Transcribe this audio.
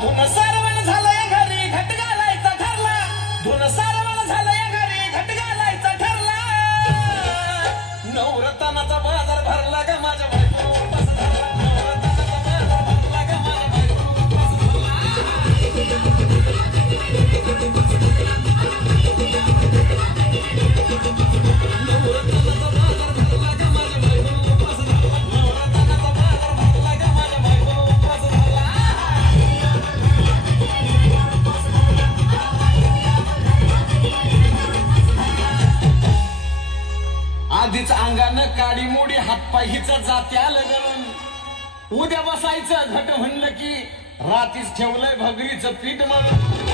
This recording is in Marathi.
धुन सारवण झालंय घरी घट घालायचा ठरला धुन सारवण झालंय घरी घट घालायचा ठरला नवरत्नाचा बाजार भरला ग माझ्या बायको उपास धरला नवरत्नाचा बाजार भरला ग माझ्या बायको उपास आधीच अंगानं काडी मोडी हातपाय हिच जाते आलं गळून उद्या बसायचं घट म्हणलं की रातीच ठेवलंय भगरीचं पीठ म्हणून